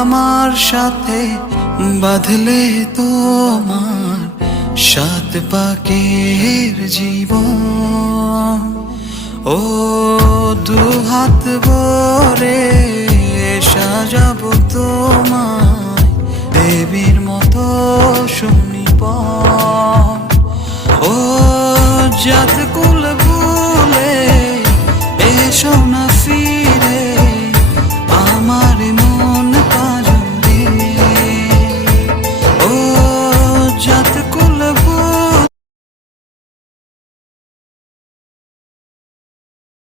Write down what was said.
আমার সাথে বাঁধলে তোমার সাত পাকের জীবন। ও দুহাত ভরে সাজাবো তোমায় দেবীর মতো সুনিপন। ও যত